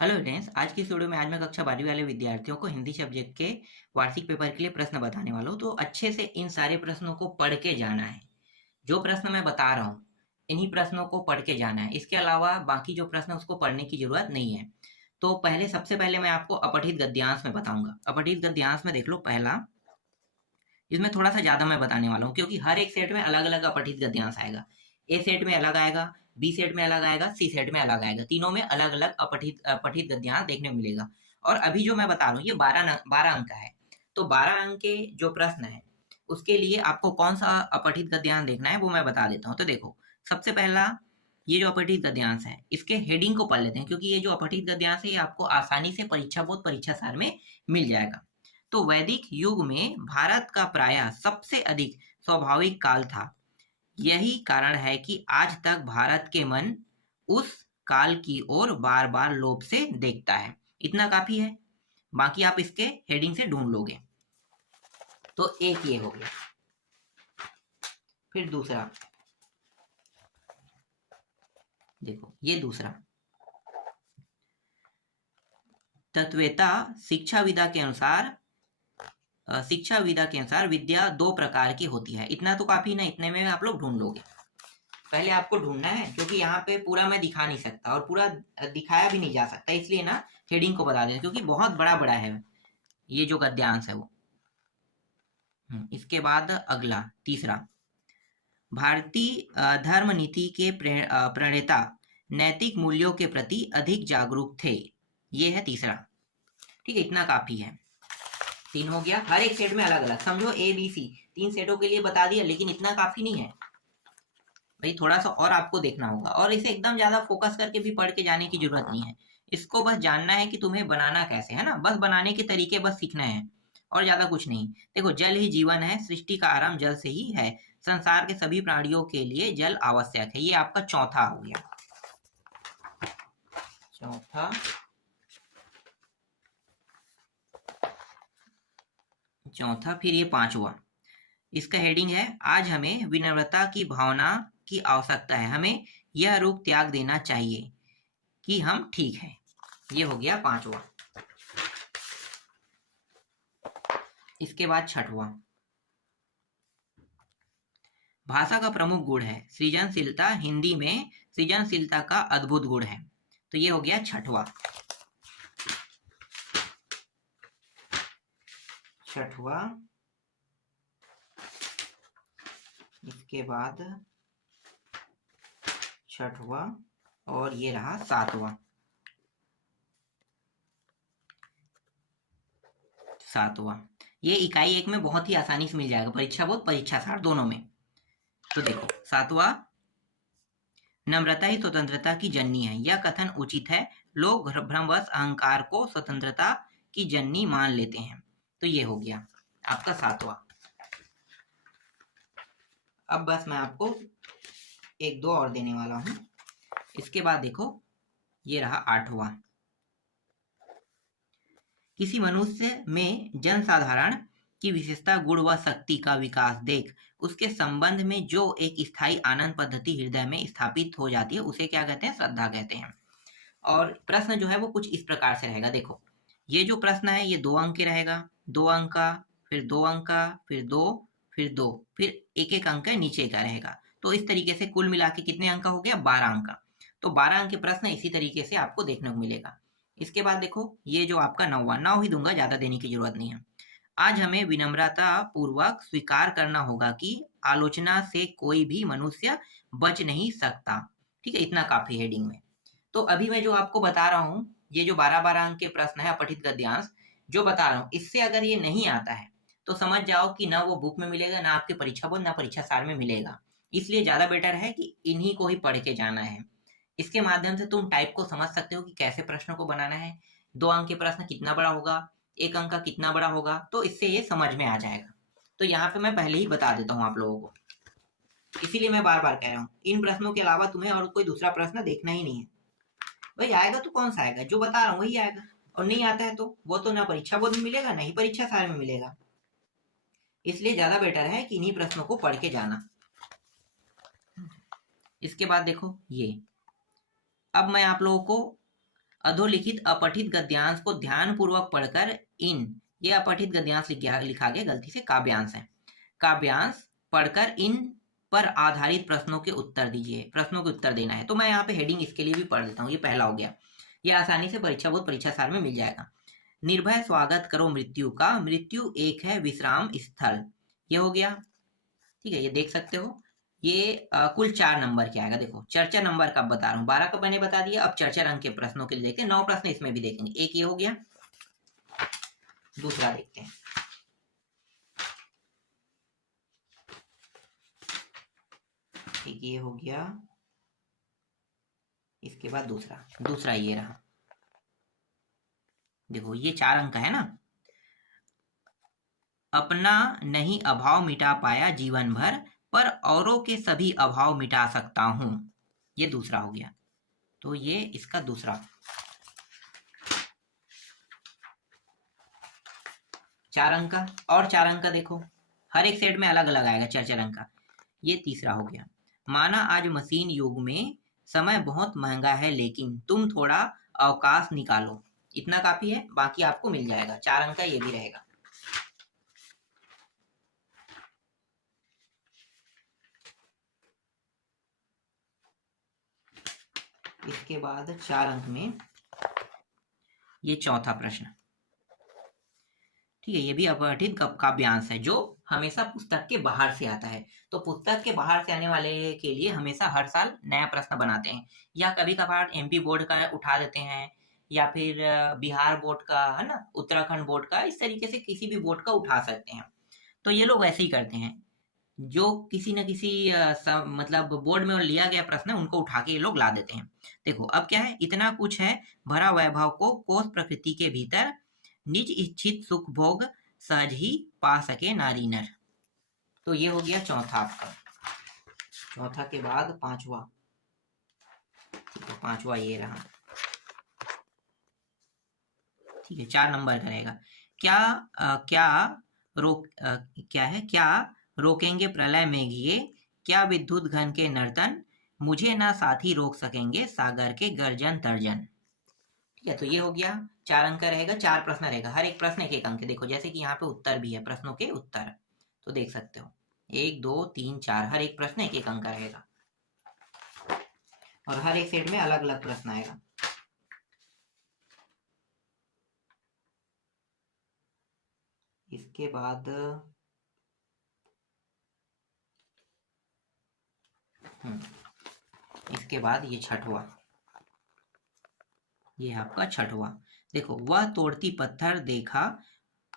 Hello friends, आज की इस वीडियो में आज मैं कक्षा 12वीं वाले विद्यार्थियों को हिंदी सब्जेक्ट के वार्षिक पेपर के लिए प्रश्न बताने वाला हूँ। तो अच्छे से इन सारे प्रश्नों को पढ़ के जाना है। जो प्रश्न मैं बता रहा हूँ, इन्हीं प्रश्नों को पढ़ के जाना है। इसके अलावा बाकी जो प्रश्न है उसको पढ़ने की जरूरत नहीं है। तो सबसे पहले मैं आपको अपठित गद्यांश में बताऊंगा। अपठित गद्यांश में देख लो पहला, इसमें थोड़ा सा ज्यादा मैं बताने वाला हूँ क्योंकि हर एक सेट में अलग अलग अपठित गद्यांश आएगा। ए सेट में अलग आएगा, बी सेट में अलग आएगा, सी सेट में अलग आएगा। तीनों में अलग अलग अपठित गद्यांश देखने को मिलेगा। और अभी जो मैं बता रहा हूँ ये 12 अंक का है। तो 12 अंक के जो प्रश्न है उसके लिए आपको कौन सा अपठित गद्यांश देखना है वो मैं बता देता हूँ। तो देखो, सबसे पहला ये जो अपठित गद्यांश है इसके हेडिंग को पढ़ लेते हैं, क्योंकि ये जो अपठित गद्यांश है ये आपको आसानी से परीक्षा बोध परीक्षा सार में मिल जाएगा। तो वैदिक युग में भारत का प्रायः सबसे अधिक स्वाभाविक काल था। यही कारण है कि आज तक भारत के मन उस काल की ओर बार बार लोभ से देखता है। इतना काफी है, बाकी आप इसके हेडिंग से ढूंढ लोगे। तो एक ये हो गया। फिर दूसरा देखो, ये दूसरा, तत्वता शिक्षा विदा के अनुसार विद्या दो प्रकार की होती है। इतना तो काफी ना, इतने में आप लोग ढूंढ लोगे। पहले आपको ढूंढना है, क्योंकि यहाँ पे पूरा मैं दिखा नहीं सकता और पूरा दिखाया भी नहीं जा सकता, इसलिए ना हेडिंग को बता दें, क्योंकि बहुत बड़ा बड़ा है ये जो गद्यांश है वो। इसके बाद अगला तीसरा, भारतीय धर्म नीति के प्रणेता नैतिक मूल्यों के प्रति अधिक जागरूक थे। ये है तीसरा। ठीक है, इतना काफी है। 3 हो गया। हर एक सेट में अलग अलग, समझो ए बी सी 3 सेटों के लिए बता दिया, लेकिन इतना काफी नहीं है भाई, थोड़ा सा और आपको देखना होगा। और इसे एकदम ज्यादा फोकस करके भी पढ़ के जाने की जरूरत नहीं है। इसको बस जानना है कि तुम्हें बनाना कैसे है ना, बस बनाने के तरीके बस सीखना है और ज्यादा कुछ नहीं। देखो, जल ही जीवन है, सृष्टि का आरंभ जल से ही है, संसार के सभी प्राणियों के लिए जल आवश्यक है। ये आपका चौथा हो गया। चौथा। फिर ये पांचवा, इसका हेडिंग है, आज हमें विनम्रता की भावना की आवश्यकता है, हमें यह रूप त्याग देना चाहिए कि हम ठीक हैं। ये हो गया पांचवा। इसके बाद छठवां, भाषा का प्रमुख गुण है सृजनशीलता, हिंदी में सृजनशीलता का अद्भुत गुण है। तो ये हो गया छठवां। इसके बाद छठवां, और ये रहा सातवां। ये इकाई 1 में बहुत ही आसानी से मिल जाएगा, परीक्षा बोध परीक्षा सार दोनों में। तो देखो, सातवां, नम्रता ही स्वतंत्रता की जननी है, यह कथन उचित है। लोग भ्रमवश अहंकार को स्वतंत्रता की जननी मान लेते हैं। तो ये हो गया आपका सातवां। अब बस मैं आपको एक दो और देने वाला हूं। इसके बाद देखो, ये रहा आठवां, किसी मनुष्य में जनसाधारण की विशेषता गुण व शक्ति का विकास देख उसके संबंध में जो एक स्थायी आनंद पद्धति हृदय में स्थापित हो जाती है, उसे क्या कहते हैं? श्रद्धा कहते हैं। और प्रश्न जो है वो कुछ इस प्रकार से रहेगा। देखो, ये जो प्रश्न है ये 2 अंक के रहेगा, 2 अंक का, फिर 2 अंक का, फिर 2, फिर 2, फिर एक एक अंक का नीचे का रहेगा। तो इस तरीके से कुल मिला के कितने अंक का हो गया? 12 अंक का। तो 12 अंक के प्रश्न इसी तरीके से आपको देखने को मिलेगा। इसके बाद देखो, ये जो आपका 9वां, 9 ही दूंगा, ज्यादा देने की जरूरत नहीं है। आज हमें विनम्रता पूर्वक स्वीकार करना होगा कि आलोचना से कोई भी मनुष्य बच नहीं सकता। ठीक है, इतना काफी हेडिंग में। तो अभी मैं जो आपको बता रहा हूँ, ये जो 12-12 अंक के प्रश्न है अपठित गद्यांश जो बता रहा हूँ, इससे अगर ये नहीं आता है तो समझ जाओ कि ना वो बुक में मिलेगा, ना आपके परीक्षा बोध, ना परीक्षा सार में मिलेगा। इसलिए ज्यादा बेटर है कि इन्हीं को ही पढ़ के जाना है। इसके माध्यम से तुम टाइप को समझ सकते हो कि कैसे प्रश्नों को बनाना है, 2 अंक के प्रश्न कितना बड़ा होगा, 1 अंक का कितना बड़ा होगा, तो इससे ये समझ में आ जाएगा। तो यहाँ पे मैं पहले ही बता देता हूँ आप लोगों को, इसीलिए मैं बार बार कह रहा हूँ, इन प्रश्नों के अलावा तुम्हें और कोई दूसरा प्रश्न देखना ही नहीं है। भाई आएगा तो कौन सा आएगा? जो बता रहा हूँ वही आएगा, और नहीं आता है तो वो तो ना परीक्षा बोध में मिलेगा, ना ही परीक्षा सार में मिलेगा। इसलिए ज्यादा बेटर है कि इन्हीं प्रश्नों को पढ़ के जाना। इसके बाद देखो, ये अब मैं आप लोगों को अधोलिखित अपठित गद्यांश को ध्यान पूर्वक पढ़कर इन, ये अपठित गद्यांश लिखा गया गलती से, काव्यांश है, काव्यांश पढ़कर इन पर आधारित प्रश्नों के उत्तर दीजिए, प्रश्नों के उत्तर देना है। तो मैं यहाँ पे हेडिंग इसके लिए भी पढ़ देता हूँ, ये पहला हो गया, ये आसानी से परीक्षा बोर्ड परीक्षा सार में मिल जाएगा। निर्भय स्वागत करो मृत्यु का, मृत्यु एक है विश्राम स्थल, ये हो गया, ठीक है, ये देख सकते हो। ये कुल 4 नंबर के आएगा। देखो चर्चा नंबर का बता रहा हूँ, 12 का मैंने बता दिया। अब चर्चा अंक के प्रश्नों के लिए देखते हैं, 9 प्रश्न इसमें भी देखेंगे। एक ये हो गया, दूसरा देखते हैं, एक ये हो गया, इसके बाद दूसरा ये रहा। देखो ये 4 अंक है ना। अपना नहीं अभाव मिटा पाया जीवन भर, पर औरों के सभी अभाव मिटा सकता हूं, ये दूसरा हो गया। तो ये इसका दूसरा, 4 अंक का और 4 अंक का, देखो हर एक सेट में अलग अलग आएगा 4-4 अंक का। ये तीसरा हो गया। माना आज मशीन युग में समय बहुत महंगा है, लेकिन तुम थोड़ा अवकाश निकालो, इतना काफी है, बाकी आपको मिल जाएगा। 4 अंक का ये भी रहेगा। इसके बाद 4 अंक में ये चौथा प्रश्न, ठीक है, ये भी अपठित काव्यांश है, जो हमेशा पुस्तक के बाहर से आता है। तो पुस्तक के बाहर से आने वाले के लिए हमेशा हर साल नया प्रश्न बनाते हैं, या कभी कभार एमपी बोर्ड का उठा देते हैं, या फिर बिहार बोर्ड का, है ना, उत्तराखंड बोर्ड का, इस तरीके से किसी भी बोर्ड का उठा सकते हैं। तो ये लोग ऐसे ही करते हैं, जो किसी न किसी मतलब बोर्ड में लिया गया प्रश्न है, उनको उठा के ये लोग ला देते हैं। देखो अब क्या है, इतना कुछ है भरा वैभव को कोष प्रकृति के भीतर, निज इच्छित सुख भोग सहज ही पा सके नारी नर। तो ये हो गया चौथा आपका। चौथा के बाद पांचवा, ठीक है, पांचवा ये रहा, ठीक है, 4 नंबर का रहेगा। क्या रोकेंगे प्रलय मेघिए, क्या विद्युत घन के नर्तन, मुझे ना साथी रोक सकेंगे सागर के गर्जन तर्जन। ठीक है, तो ये हो गया, 4 अंक रहेगा, 4 प्रश्न रहेगा, हर एक प्रश्न 1-1 अंक। देखो जैसे कि यहाँ पे उत्तर भी है, प्रश्नों के उत्तर, तो देख सकते हो 1 2 3 4, हर एक प्रश्न 1-1 अंक का रहेगा, और हर एक सेट में अलग अलग प्रश्न आएगा। इसके बाद ये छठवा, ये आपका छठवा। देखो वह तोड़ती पत्थर देखा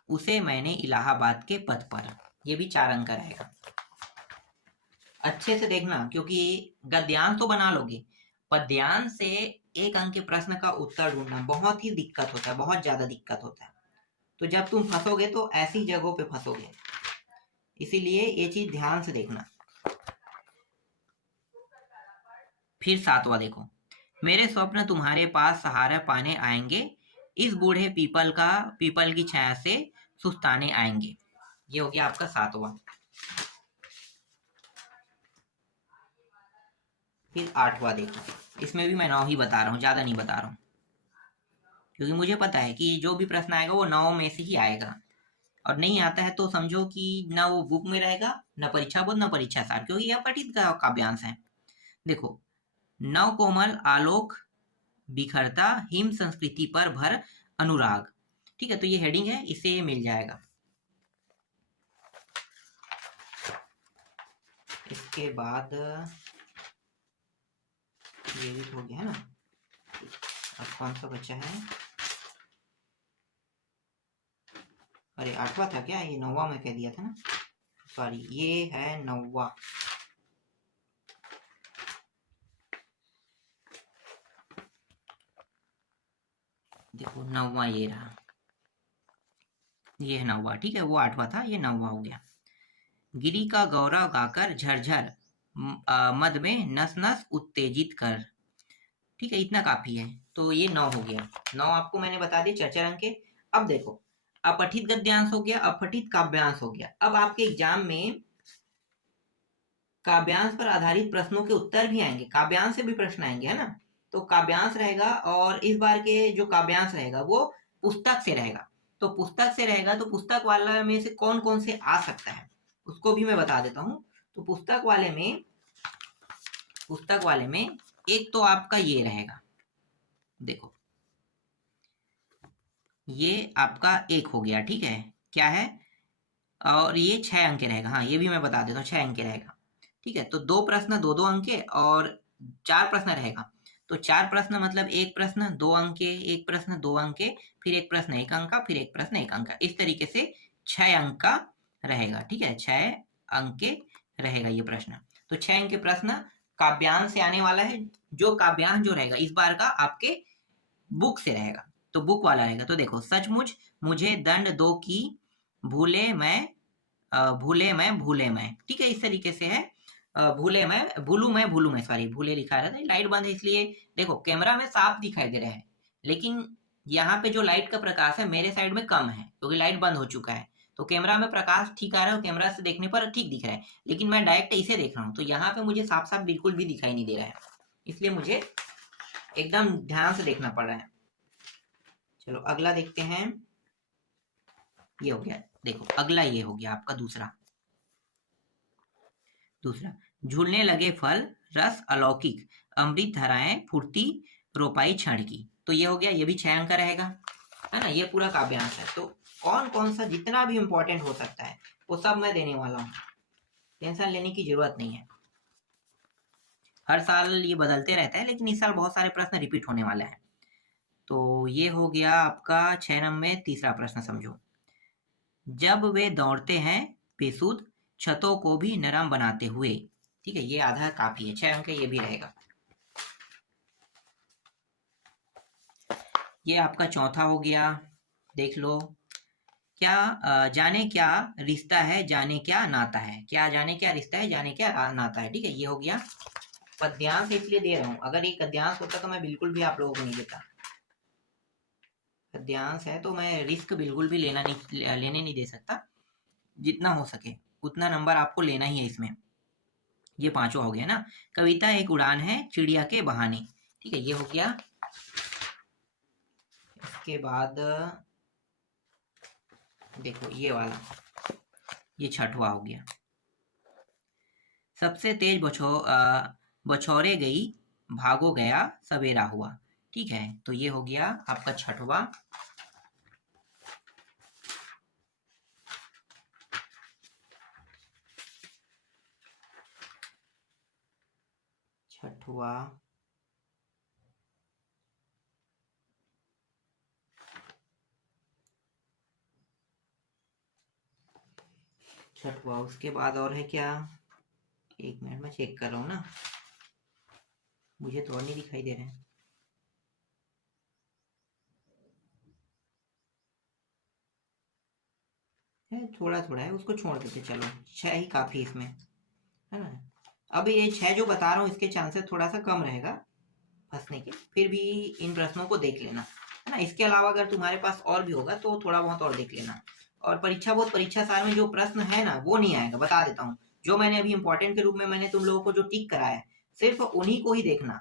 उसे मैंने इलाहाबाद के पथ पर, ये भी 4 अंक रहेगा। अच्छे से देखना, क्योंकि गद्यांश तो बना लोगे, पद्यांश से 1 अंक के प्रश्न का उत्तर ढूंढना बहुत ही दिक्कत होता है, बहुत ज्यादा दिक्कत होता है। तो जब तुम फंसोगे तो ऐसी जगहों पे फंसोगे, इसीलिए ये चीज ध्यान से देखना। फिर 7वां देखो, मेरे स्वप्न तुम्हारे पास सहारा पाने आएंगे, इस बूढ़े पीपल की छाया से सुस्ताने आएंगे। ये हो गया आपका 7वां। फिर 8वां देखो, इसमें भी मैं 9 ही बता रहा हूँ, ज्यादा नहीं बता रहा हूँ, क्योंकि मुझे पता है कि जो भी प्रश्न आएगा वो 9 में से ही आएगा, और नहीं आता है तो समझो कि ना वो बुक में रहेगा, ना परीक्षा बोर्ड, ना परीक्षा सार, क्योंकि यह पठित काव्यांश है। देखो, नव कोमल आलोक बिखरता हिम संस्कृति पर भर अनुराग, ठीक है, तो ये हेडिंग है, इसे मिल जाएगा। इसके बाद ये भी हो गया है ना। अब कौन सा बच्चा है, अरे 8वां था क्या, ये 9वां में कह दिया था ना, सॉरी, ये है 9वां। देखो 9वां ये रहा, ये है 9वां, ठीक है, वो 8वां था, ये 9वां हो गया। गिरी का गौरव गाकर झरझर मद में नस नस उत्तेजित कर, ठीक है, इतना काफी है। तो ये 9 हो गया, 9 आपको मैंने बता दिया 4-4 अंक के। अब देखो, अपठित गद्यांश हो गया, अपठित काव्यांश हो गया। अब आपके एग्जाम में काव्यांश पर आधारित प्रश्नों के उत्तर भी आएंगे, काव्यांश से भी प्रश्न आएंगे, है ना। तो काव्यांश रहेगा, और इस बार के जो काव्यांश रहेगा वो पुस्तक से रहेगा। तो पुस्तक से रहेगा तो पुस्तक वाला में से कौन कौन से आ सकता है उसको भी मैं बता देता हूँ। तो पुस्तक वाले में एक तो आपका ये रहेगा, देखो ये आपका एक हो गया, ठीक है, क्या है, और ये 6 अंक के रहेगा। हाँ, ये भी मैं बता देता हूँ, 6 अंक के रहेगा, ठीक है। तो 2 प्रश्न 2-2 अंक के और 4 प्रश्न रहेगा। तो 4 प्रश्न मतलब एक प्रश्न 2 अंक के, एक प्रश्न 2 अंक के, फिर एक प्रश्न 1 अंक का, फिर एक प्रश्न 1 अंक का, इस तरीके से 6 अंक का रहेगा, ठीक है, 6 अंक के रहेगा ये प्रश्न। तो 6 अंक के प्रश्न काव्यांश से आने वाला है। जो काव्यांश जो रहेगा इस बार का आपके बुक से रहेगा, तो बुक वाला रहेगा। तो देखो, सचमुच मुझे दंड दो की भूले मैं भूले मैं, ठीक है, इस तरीके से है। भूलू मैं, सॉरी भूले लिखा रहता है, लाइट बंद है इसलिए देखो कैमरा में साफ दिखाई दे रहा है, लेकिन यहाँ पे जो लाइट का प्रकाश है मेरे साइड में कम है क्योंकि लाइट बंद हो चुका है। तो कैमरा में प्रकाश ठीक आ रहा है, कैमरा से देखने पर ठीक दिख रहा है, लेकिन मैं डायरेक्ट इसे देख रहा हूँ तो यहाँ पे मुझे साफ साफ बिल्कुल भी दिखाई नहीं दे रहा है, इसलिए मुझे एकदम ध्यान से देखना पड़ रहा है। चलो अगला देखते हैं। ये हो गया, देखो अगला ये हो गया आपका दूसरा। झूलने लगे फल रस अलौकिक, अमृत धाराएं फुर्ती रोपाई क्षण की। तो ये हो गया, ये भी 6 अंक का रहेगा, है ना, ये पूरा काव्यांश है। तो कौन कौन सा जितना भी इंपॉर्टेंट हो सकता है वो सब मैं देने वाला हूँ, टेंशन लेने की जरूरत नहीं है। हर साल ये बदलते रहता है, लेकिन इस साल बहुत सारे प्रश्न रिपीट होने वाले हैं। तो ये हो गया आपका 6 नंबर में तीसरा प्रश्न, समझो। जब वे दौड़ते हैं बेसुध छतों को भी नरम बनाते हुए, ठीक है, ये आधा काफी है, 6 अंक ये भी रहेगा। ये आपका चौथा हो गया, देख लो। क्या जाने क्या रिश्ता है जाने क्या नाता है, क्या जाने क्या रिश्ता है जाने क्या नाता है, ठीक है, ये हो गया। पद्यांश इसलिए दे रहा हूं, अगर एक पद्यांश होता तो मैं बिल्कुल भी आप लोगों को नहीं देता। पद्यांश है तो मैं रिस्क बिल्कुल भी लेने नहीं दे सकता, जितना हो सके उतना नंबर आपको लेना ही है इसमें। ये 5वां हो गया ना। कविता एक उड़ान है चिड़िया के बहाने, ठीक है, ये हो गया। इसके बाद देखो ये वाला, ये 6वां हो गया। सबसे तेज बछौरे गई भागो गया सवेरा हुआ, ठीक है, तो ये हो गया आपका 6वां। छठवा, उसके बाद और है क्या, एक मिनट में चेक कर रहा हूँ ना, मुझे तो और नहीं दिखाई दे रहे हैं। है थोड़ा थोड़ा है, उसको छोड़ देते, चलो 6 ही काफी इसमें, है ना। अब ये 6 जो बता रहा हूँ इसके चांसेस थोड़ा सा कम रहेगा फंसने के, फिर भी इन प्रश्नों को देख लेना, है ना। इसके अलावा अगर तुम्हारे पास और भी होगा तो थोड़ा बहुत और देख लेना। और परीक्षा सार में जो प्रश्न है ना वो नहीं आएगा, बता देता हूँ। जो मैंने अभी इंपॉर्टेंट के रूप में मैंने तुम लोगों को जो टिक कराया है, सिर्फ उन्हीं को ही देखना।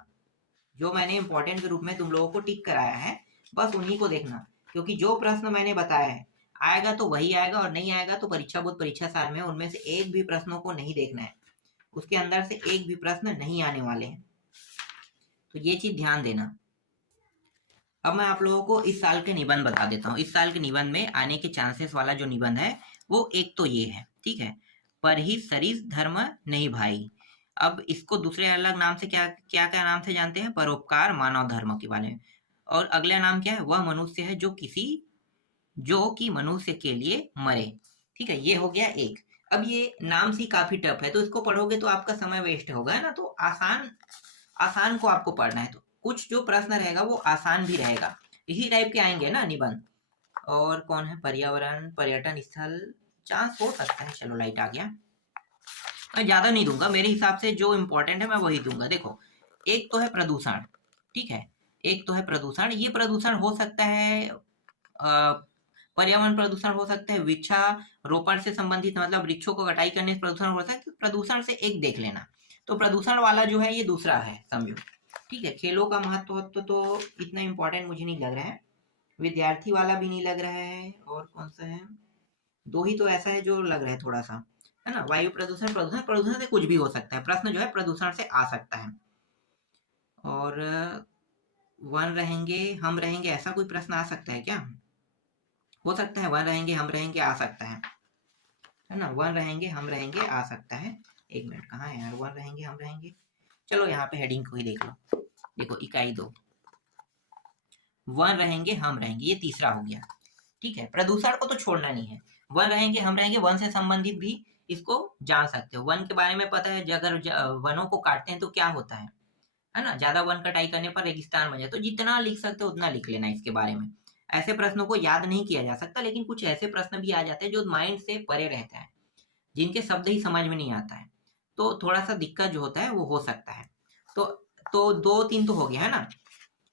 जो मैंने इंपॉर्टेंट के रूप में तुम लोगों को टिक कराया है बस उन्हीं को देखना, क्योंकि जो प्रश्न मैंने बताया है आएगा तो वही आएगा, और नहीं आएगा तो परीक्षा सार में उनमें से एक भी प्रश्नों को नहीं देखना है, उसके अंदर से एक भी प्रश्न नहीं आने वाले हैं, तो ये चीज ध्यान देना। अब मैं आप लोगों को इस साल के निबंध बता देता हूँ। इस साल के निबंध में आने के चांसेस वाला जो निबंध है वो एक तो ये है, ठीक है, पर ही सरिस धर्म नहीं भाई। अब इसको दूसरे अलग नाम से क्या क्या क्या नाम से जानते हैं, परोपकार मानव धर्म के बारे में। और अगला नाम क्या है, वह मनुष्य है जो कि मनुष्य के लिए मरे, ठीक है, ये हो गया एक। अब ये नाम से काफी टफ है, तो इसको पढ़ोगे तो आपका समय वेस्ट होगा, है ना। तो आसान को आपको पढ़ना है, तो कुछ जो प्रश्न रहेगा वो आसान भी रहेगा, इसी टाइप के आएंगे ना निबंध। और कौन है, पर्यावरण पर्यटन स्थल, चांस हो सकता है, चलो लाइट आ गया। मैं ज्यादा नहीं दूंगा, मेरे हिसाब से जो इम्पोर्टेंट है मैं वही दूंगा। देखो एक तो है प्रदूषण, ठीक है, एक तो है प्रदूषण। ये प्रदूषण हो सकता है पर्यावरण प्रदूषण हो सकता है, वृक्षारोपण से संबंधित, मतलब वृक्षों को कटाई करने से प्रदूषण हो सकता है, तो प्रदूषण से एक देख लेना। तो प्रदूषण वाला जो है ये दूसरा है, समझो। ठीक है, खेलों का महत्व तो इतना इम्पोर्टेंट मुझे नहीं लग रहा है, विद्यार्थी वाला भी नहीं लग रहा है, और कौन सा है, दो ही तो ऐसा है जो लग रहा है थोड़ा सा, है ना। वायु प्रदूषण, प्रदूषण प्रदूषण से कुछ भी हो सकता है, प्रश्न जो है प्रदूषण से आ सकता है। और वन रहेंगे हम रहेंगे, ऐसा कोई प्रश्न आ सकता है क्या? हो सकता है, वन रहेंगे हम रहेंगे आ सकता है ना, वन रहेंगे हम रहेंगे आ सकता है। एक मिनट, कहाँ है यार, वन रहेंगे हम रहेंगे, चलो यहाँ पे हेडिंग को ही देख लो। देखो इकाई 2, वन रहेंगे हम रहेंगे, ये तीसरा हो गया। ठीक है, प्रदूषण को तो छोड़ना नहीं है, वन रहेंगे हम रहेंगे, वन से संबंधित भी इसको जान सकते हो। वन के बारे में पता है, अगर वनों को काटते हैं तो क्या होता है ना, ज्यादा वन कटाई करने पर रेगिस्तान बन जाए। तो जितना लिख सकते हो उतना लिख लेना इसके बारे में। ऐसे प्रश्नों को याद नहीं किया जा सकता, लेकिन कुछ ऐसे प्रश्न भी आ जाते हैं जो माइंड से परे रहता है, जिनके शब्द ही समझ में नहीं आता है, तो थोड़ा सा दिक्कत जो होता है वो हो सकता है। तो दो तीन तो हो गया है ना।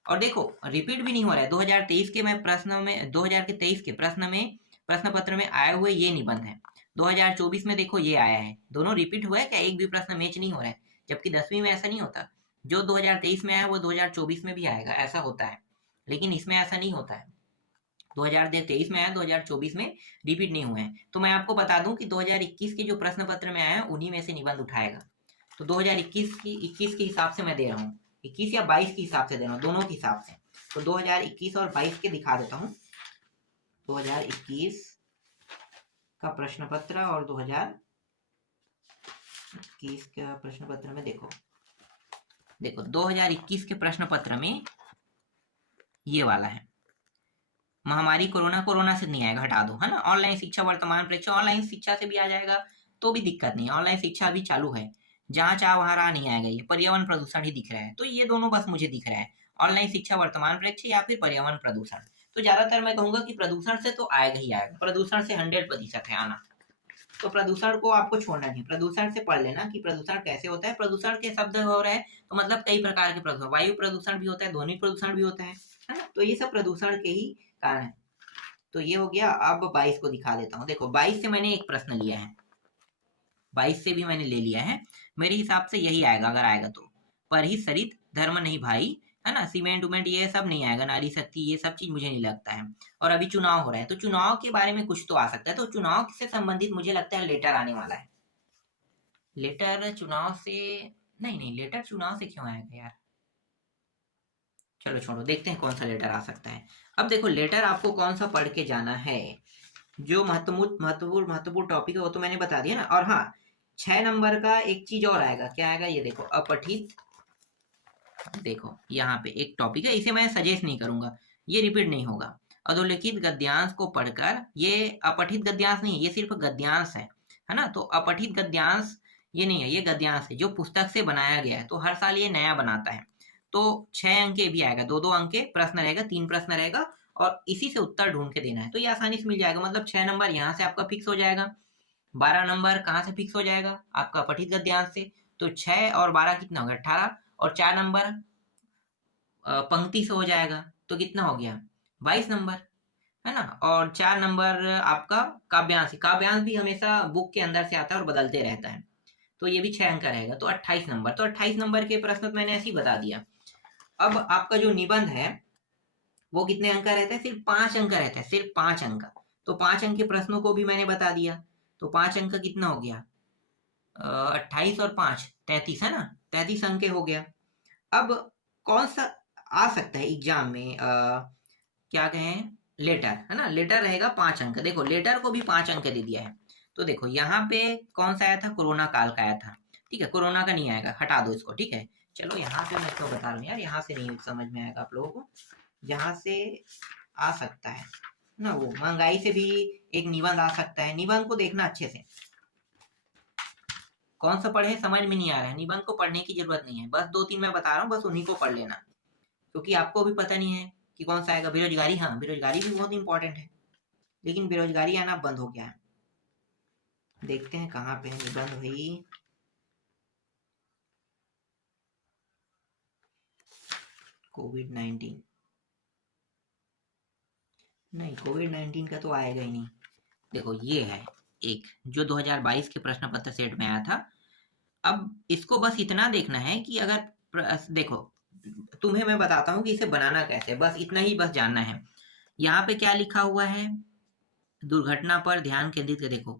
और देखो रिपीट भी नहीं हो रहा है, 2023 के मैं प्रश्न में, 2023 के प्रश्न में, प्रश्न पत्र में आए हुए ये निबंध है, 2024 में देखो ये आया है, दोनों रिपीट हुआ है क्या? एक भी प्रश्न मैच नहीं हो रहा है, जबकि 10वीं में ऐसा नहीं होता, जो 2023 में आया वो 2024 में भी आएगा, ऐसा होता है। लेकिन इसमें ऐसा नहीं होता है, 2023 में आया, 2024 में रिपीट नहीं हुए हैं। तो मैं आपको बता दूं कि 2021 के जो प्रश्न पत्र में आया उन्हीं में से निबंध उठाएगा। तो 2021 के हिसाब से मैं दे रहा हूँ, 21 या 22 के हिसाब से दे रहा हूँ, दोनों के हिसाब से। तो 2021 और 22 के दिखा देता हूँ, 2021 का प्रश्न पत्र और 2021 का प्रश्न पत्र में देखो 2021 के प्रश्न पत्र में ये वाला है, महामारी कोरोना से नहीं आएगा, हटा दो, है ना। ऑनलाइन शिक्षा वर्तमान परीक्षा, ऑनलाइन शिक्षा से भी आ जाएगा तो भी दिक्कत नहीं है, ऑनलाइन शिक्षा अभी चालू है, जहां चाह वहां रहा नहीं आएगा, ये पर्यावरण प्रदूषण ही दिख रहा है। तो ये दोनों बस मुझे दिख रहा है, ऑनलाइन शिक्षा वर्तमान परीक्षा या फिर पर्यावरण प्रदूषण। तो ज्यादातर मैं कहूंगा कि प्रदूषण से तो आएगा ही आएगा, प्रदूषण से 100% है आना। तो प्रदूषण को आपको छोड़ना नहीं, प्रदूषण से पढ़ लेना कि प्रदूषण कैसे होता है। प्रदूषण के शब्द हो रहे हैं तो मतलब कई प्रकार के प्रदूषण, वायु प्रदूषण भी होता है, ध्वनि प्रदूषण भी होता है ना। तो ये सब प्रदूषण के ही कारण है। तो ये हो गया। अब 22 को दिखा देता हूँ। देखो 22 से मैंने एक प्रश्न लिया है, 22 से भी मैंने ले लिया है, मेरे हिसाब से यही आएगा, अगर आएगा तो। पर ही सरित धर्म नहीं भाई, है ना, सीमेंट उमेंट ये सब नहीं आएगा, नारी शक्ति ये सब चीज मुझे नहीं लगता है। और अभी चुनाव हो रहा है, तो चुनाव के बारे में कुछ तो आ सकता है, तो चुनाव से संबंधित मुझे लगता है लेटर आने वाला है। लेटर चुनाव से नहीं, नहीं लेटर चुनाव से क्यों आएगा यार, चलो छोड़ो, देखते हैं कौन सा लेटर आ सकता है। अब देखो लेटर आपको कौन सा पढ़ के जाना है, जो महत्वपूर्ण टॉपिक है वो तो मैंने बता दिया ना। और हाँ, 6 नंबर का एक चीज और आएगा, क्या आएगा ये देखो, अपठित। देखो यहाँ पे एक टॉपिक है, इसे मैं सजेस्ट नहीं करूंगा, ये रिपीट नहीं होगा। अधोलिखित गद्यांश को पढ़कर, ये अपठित गद्यांश नहीं है, ये सिर्फ गद्यांश है ना। तो अपठित गद्यांश ये नहीं है, ये गद्यांश है जो पुस्तक से बनाया गया है, तो हर साल ये नया बनाता है। तो 6 अंक के भी आएगा, 2-2 अंक के प्रश्न रहेगा, 3 प्रश्न रहेगा, और इसी से उत्तर ढूंढ के देना है। तो ये आसानी से मिल जाएगा, मतलब 6 नंबर यहाँ से आपका फिक्स हो जाएगा। 12 नंबर कहाँ से फिक्स हो जाएगा, आपका पठित गद्यांश से। तो 6 और 12 कितना होगा, 18, और 4 नंबर पंक्ति से हो जाएगा, तो कितना हो गया, 22 नंबर, है ना। और 4 नंबर आपका काव्यांश, काव्यांश भी हमेशा बुक के अंदर से आता है और बदलते रहता है, तो ये भी 6 अंक रहेगा, तो 28 नंबर। तो 28 नंबर के प्रश्न तो मैंने ऐसे ही बता दिया। अब आपका जो निबंध है वो कितने अंक का रहता है, सिर्फ 5 अंक का रहता है, सिर्फ 5 अंक का। तो 5 अंक के प्रश्नों को भी मैंने बता दिया, तो 5 अंक का कितना हो गया, 28 और 5 33, है ना, 33 अंक के हो गया। अब कौन सा आ सकता है एग्जाम में, क्या कहें, लेटर, है ना, लेटर रहेगा 5 अंक। देखो लेटर को भी 5 अंक दे दिया है। तो देखो यहाँ पे कौन सा आया था, कोरोना काल का आया था, ठीक है, कोरोना का नहीं आएगा, हटा दो इसको, ठीक है। चलो यहाँ पे मैं क्यों बता रहा हूँ यार, यहाँ से नहीं समझ में आएगा आप लोगों को, यहाँ से आ सकता है ना, वो महंगाई से भी एक निबंध आ सकता है। निबंध को देखना अच्छे से, कौन सा पढ़े समझ में नहीं आ रहा है, निबंध को पढ़ने की जरूरत नहीं है, बस 2-3 मैं बता रहा हूँ, बस उन्हीं को पढ़ लेना, क्योंकि आपको भी पता नहीं है कि कौन सा आएगा। बेरोजगारी, हाँ बेरोजगारी भी बहुत इंपॉर्टेंट है, लेकिन बेरोजगारी आना बंद हो गया है। देखते हैं कहाँ पे निबंध हुई, कोविड-19, नहीं कोविड-19 का तो आएगा ही नहीं। देखो ये है एक जो 2022 के प्रश्न पत्र सेट में आया था। अब इसको बस इतना देखना है कि अगर देखो तुम्हें मैं बताता हूँ कि इसे बनाना कैसे, बस इतना ही बस जानना है। यहाँ पे क्या लिखा हुआ है, दुर्घटना पर ध्यान केंद्रित कर देखो,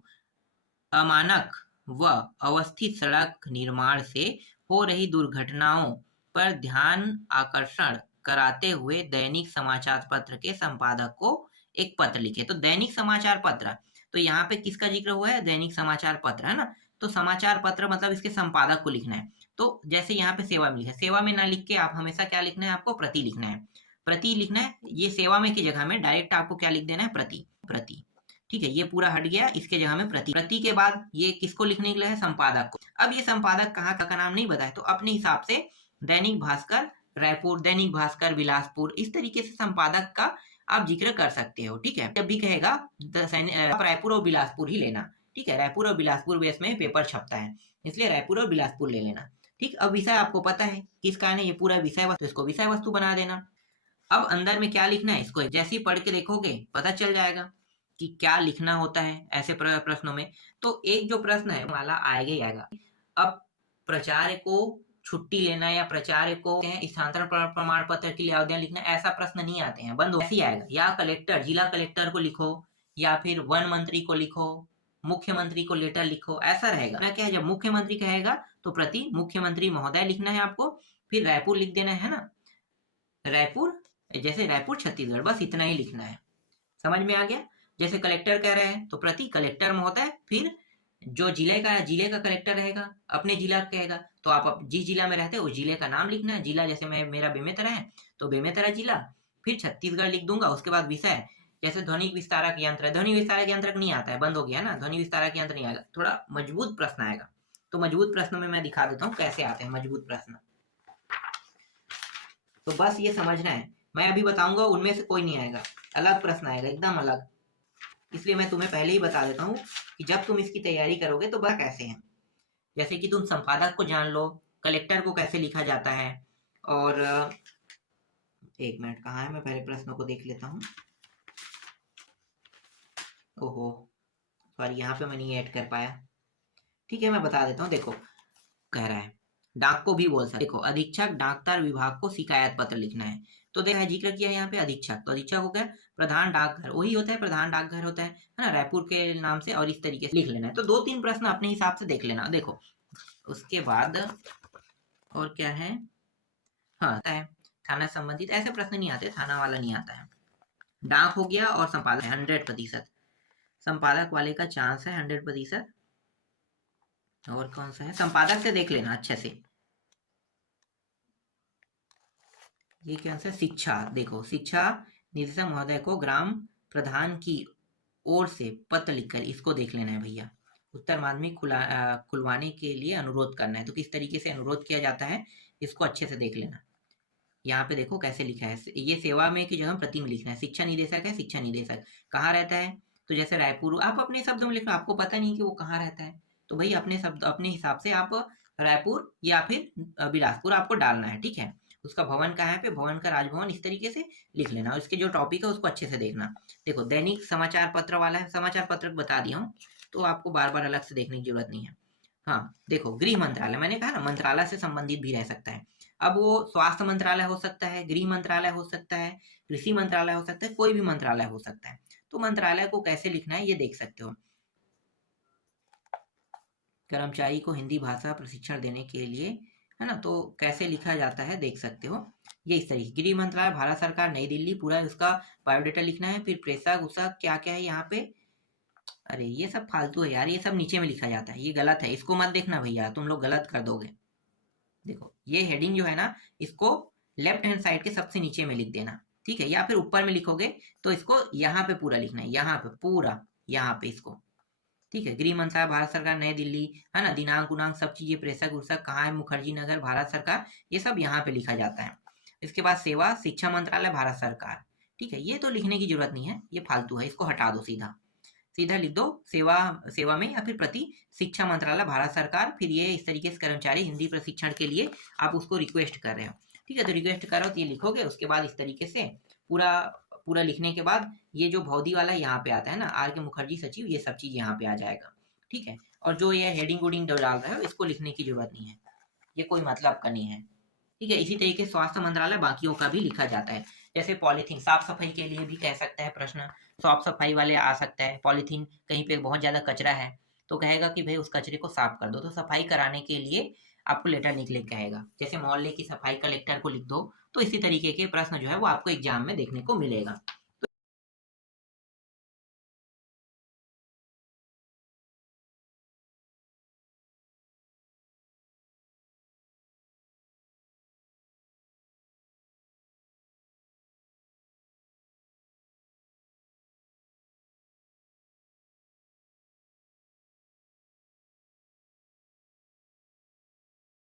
अमानक व अवस्थित सड़क निर्माण से हो रही दुर्घटनाओं पर ध्यान आकर्षण कराते हुए दैनिक समाचार पत्र के संपादक को एक पत्र लिखे। तो दैनिक समाचार पत्र, तो यहाँ पे किसका जिक्र हुआ है, दैनिक समाचार पत्र, है ना। तो समाचार पत्र मतलब इसके संपादक को लिखना है। तो जैसे यहाँ पे सेवा में लिखा है, सेवा में ना लिख के आप हमेशा क्या लिखना है, आपको प्रति लिखना है। प्रति लिखना है, ये सेवा में की जगह में डायरेक्ट आपको क्या लिख देना है, प्रति। प्रति, ठीक है, ये पूरा हट गया, इसके जगह में प्रति। प्रति के बाद ये किसको लिखने के लिए है, संपादक को। अब ये संपादक कहाँ का नाम नहीं बताया, तो अपने हिसाब से दैनिक भास्कर रायपुर, दैनिक भास्कर बिलासपुर, इस तरीके से संपादक का आप जिक्र कर सकते हो। ठीक है, जब भी कहेगा आप रायपुर और बिलासपुर ही लेना। ठीक है, रायपुर और बिलासपुर बेस में पेपर छपता है, इसलिए रायपुर और बिलासपुर ले लेना। ठीक, अब विषय आपको पता है किसका है, ये पूरा विषय वस्तु, इसको विषय वस्तु बना देना। अब अंदर में क्या लिखना है, इसको जैसे ही पढ़ के देखोगे पता चल जाएगा कि क्या लिखना होता है ऐसे प्रश्नों में। तो एक जो प्रश्न है वाला आएगा ही आएगा। अब प्राचार्य को छुट्टी लेना या प्राचार्य को स्थानांतरण प्रमाण पत्र के लिए आवेदन लिखना, ऐसा प्रश्न नहीं आते हैं, बंद ऐसे ही आएगा। या कलेक्टर, जिला कलेक्टर को लिखो, या फिर वन मंत्री को लिखो, मुख्यमंत्री को लेटर लिखो, ऐसा रहेगा ना। क्या है, जब मुख्यमंत्री कहेगा तो प्रति मुख्यमंत्री महोदय लिखना है आपको, फिर रायपुर लिख देना है ना, रायपुर, जैसे रायपुर छत्तीसगढ़, बस इतना ही लिखना है। समझ में आ गया। जैसे कलेक्टर कह रहे हैं तो प्रति कलेक्टर महोदय, फिर जो जिले का कलेक्टर रहेगा अपने जिला कहेगा तो आप जिस जिला में रहते हो उस जिले का नाम लिखना है। जिला जैसे मेरा बेमेतरा है तो बेमेतरा जिला, फिर छत्तीसगढ़ लिख दूंगा। उसके बाद विषय, जैसे ध्वनिक विस्तारक यंत्र, ध्वनि विस्तारक यंत्र नहीं आता है, बंद हो गया ना, ध्वनि विस्तारक यंत्र नहीं आएगा, थोड़ा मजबूत प्रश्न आएगा। तो मजबूत प्रश्न में मैं दिखा देता हूँ कैसे आते हैं मजबूत प्रश्न। तो बस ये समझना है, मैं अभी बताऊंगा उनमें से कोई नहीं आएगा, अलग प्रश्न आएगा, एकदम अलग। इसलिए मैं तुम्हें पहले ही बता देता हूँ कि जब तुम इसकी तैयारी करोगे तो वह कैसे है। जैसे कि तुम संपादक को जान लो, कलेक्टर को कैसे लिखा जाता है, और एक मिनट कहाँ है, मैं पहले प्रश्नों को देख लेता हूँ। ओहो सॉरी, यहाँ पे मैं नहीं ऐड कर पाया। ठीक है, मैं बता देता हूँ। देखो कह रहा है डाक को भी बोल सकते, देखो अधीक्षक डाकतार विभाग को शिकायत पत्र लिखना है। तो देखा जिक्र किया है यहाँ पे अधीक्षक, तो अधीक्षक को क्या, प्रधान डाकघर, वही होता है, प्रधान डाकघर होता है ना, रायपुर के नाम से, और इस तरीके से लिख लेना है। तो 2-3 प्रश्न अपने हिसाब से देख लेना। देखो उसके बाद और क्या है, हाँ है थाना संबंधित, ऐसे प्रश्न नहीं आते, थाना वाला नहीं आता है। डाक हो गया, और संपादक 100%, संपादक वाले का चांस है 100%। और कौन सा है, संपादक से देख लेना अच्छे से। ये क्या है, शिक्षा, देखो शिक्षा निदेशक महोदय को ग्राम प्रधान की ओर से पत्र लिखकर, इसको देख लेना है भैया। उत्तर माध्यमिक खुलवाने के लिए अनुरोध करना है, तो किस तरीके से अनुरोध किया जाता है इसको अच्छे से देख लेना। यहाँ पे देखो कैसे लिखा है, ये सेवा में की जगह प्रति में लिखना है। शिक्षा निदेशक है, शिक्षा निदेशक कहाँ रहता है, तो जैसे रायपुर, आप अपने शब्दों में लिखो, आपको पता नहीं कि वो कहाँ रहता है, तो भाई अपने शब्द अपने हिसाब से आप रायपुर या फिर बिलासपुर आपको डालना है। ठीक है, उसका भवन कहाँ है पे, भवन का राजभवन, इस तरीके से लिख लेना। उसके जो टॉपिक है उसको अच्छे से देखना। देखो दैनिक समाचार पत्र वाला है, समाचार पत्र बता दिया हूँ, तो आपको बार बार अलग से देखने की जरूरत नहीं है। हाँ देखो गृह मंत्रालय, मैंने कहा ना मंत्रालय से संबंधित भी रह सकता है। अब वो स्वास्थ्य मंत्रालय हो सकता है, गृह मंत्रालय हो सकता है, कृषि मंत्रालय हो सकता है, कोई भी मंत्रालय हो सकता है। तो मंत्रालय को कैसे लिखना है ये देख सकते हो। कर्मचारी को हिंदी भाषा प्रशिक्षण देने के लिए, है ना, तो कैसे लिखा जाता है देख सकते हो। ये इस तरीके, गृह मंत्रालय भारत सरकार नई दिल्ली, पूरा उसका बायोडाटा लिखना है। फिर प्रेषक उसक क्या क्या है यहाँ पे, अरे ये सब फालतू है यार, ये सब नीचे में लिखा जाता है, ये गलत है, इसको मत देखना भैया, तुम लोग गलत कर दोगे। देखो ये हेडिंग जो है ना, इसको लेफ्ट हैंड साइड के सबसे नीचे में लिख देना। ठीक है, या फिर ऊपर में लिखोगे तो इसको यहाँ पे पूरा लिखना है, यहाँ पे पूरा, यहाँ पे इसको। ठीक है, गृह मंत्रालय भारत सरकार नई दिल्ली, है ना, दिनांक उनांक सब चीजें, प्रेषक उर्षक कहाँ है, मुखर्जी नगर भारत सरकार, ये सब यहाँ पे लिखा जाता है। इसके बाद सेवा, शिक्षा मंत्रालय भारत सरकार। ठीक है, ये तो लिखने की जरूरत नहीं है, ये फालतू है, इसको हटा दो, सीधा सीधा लिख दो सेवा, सेवा में, या फिर प्रति शिक्षा मंत्रालय भारत सरकार। फिर ये इस तरीके से कर्मचारी हिंदी प्रशिक्षण के लिए आप उसको रिक्वेस्ट कर रहे हो। ठीक है, तो रिक्वेस्ट करो तो ये लिखोगे। उसके बाद इस तरीके से पूरा पूरा लिखने के बाद ये जो भौदी वाला यहाँ पे आता है ना, आर के मुखर्जी सचिव, ये सब चीज यहाँ पे आ जाएगा। ठीक है, और जो ये हेडिंग वोडिंग डाल रहे हो इसको लिखने की जरूरत नहीं है, ये कोई मतलब का नहीं है, ठीक है। इसी तरीके स्वास्थ्य मंत्रालय बाकियों का भी लिखा जाता है। जैसे पॉलीथीन, साफ सफाई के लिए भी कह सकता है प्रश्न, साफ सफाई वाले आ सकता है। पॉलीथीन कहीं पे बहुत ज्यादा कचरा है तो कहेगा कि भाई उस कचरे को साफ कर दो, तो सफाई कराने के लिए आपको लेटर लिख लिख कहेगा। जैसे मोहल्ले की सफाई कलेक्टर को लिख दो, तो इसी तरीके के प्रश्न जो है वो आपको एग्जाम में देखने को मिलेगा।